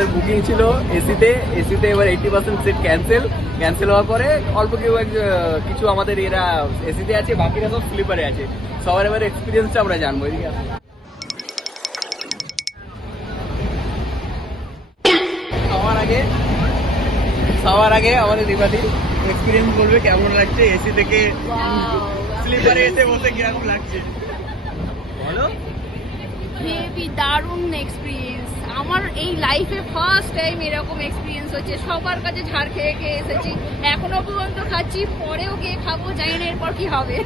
আমাদের বুকিং ছিল এসিতে, এবার 80% সিট ক্যান্সেল হওয়ার পরে অল্প কিছু আমাদের এরা এসিতে আছে, বাকিরা সব স্লিপারে আছে। সবার এবার এক্সপিরিয়েন্সটা আমরা জানবো। এদিকে সবার আগে আমাদের দীপালি এক্সপিরিয়েন্স বলবে কেমন লাগছে এসি থেকে স্লিপারে এসে বসে, কিরকম লাগছে বলো। হেভি দারুণ এক্সপিরিয়েন্স। আমার এই লাইফে ফার্স্ট টাইম এরকম এক্সপিরিয়েন্স হচ্ছে। সবার কাছে ঝাড় খেয়ে খেয়ে এসেছি, এখনো পর্যন্ত খাচ্ছি, পরেও গিয়ে খাবো, জানি না এরপর কি হবে।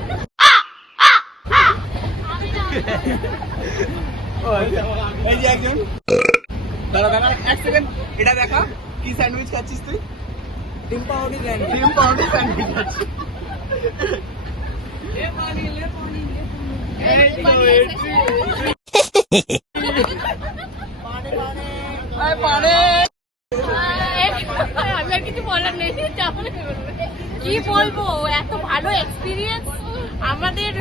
এই যে একজন দাঁড়া এক সেকেন্ড, এটা দেখা কি স্যান্ডউইচ খাচ্ছিস তুই? ডিম পাউরুটি স্যান্ডউইচ খাচ্ছিস। আমি আর কিছু বলার নেই, কি বলবো, এত ভালো এক্সপিরিয়েন্স আমাদের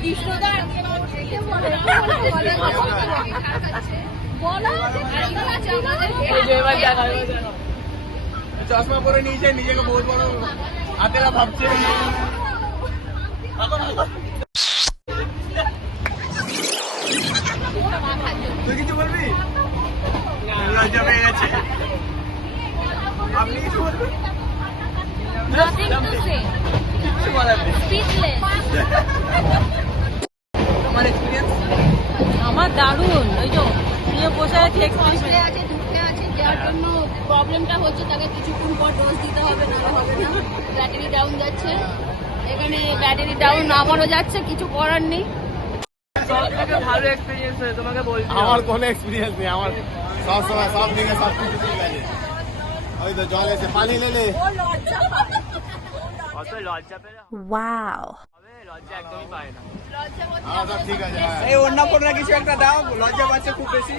কৃষ্ণদার। চশমা পরে নিয়েছে, নিজেকে বহুত বড় হাতেরা ভাবছে। তুই কিছু বলবি? লজ্জা পেয়ে গেছে। আপনি কিছু বলবেন? কিছু বলার নেই। তোমার এক্সপিরিয়েন্স? আমার দারুণ। ওই যে নিয়ে বসে আছে, ঢুকতে আছে, যার জন্য প্রবলেমটা হচ্ছে তাকে কিছুক্ষণ পর ডোজ দিতে হবে, নাহলে হবে না। ব্যাটারি ডাউন যাচ্ছে, এখানে ব্যাটারি ডাউন আমারও যাচ্ছে, কিছু করার নেই। ভালো এক্সপিরিয়েন্স হয়েছে তোমাকে বলছি। আমার কোনো এক্সপিরিয়েন্স নেই, আমার সব সময় সব দিকে সব কিছু ঠিক আছে। ওই তো জল এসে পানি লেলে অত লজ্জা পেলে Wow. হবে, লজ্জা একদমই পায় না। সব ঠিক আছে। এই অন্য কোনো কিছু একটা দাও, লজ্জা পাচ্ছে খুব বেশি।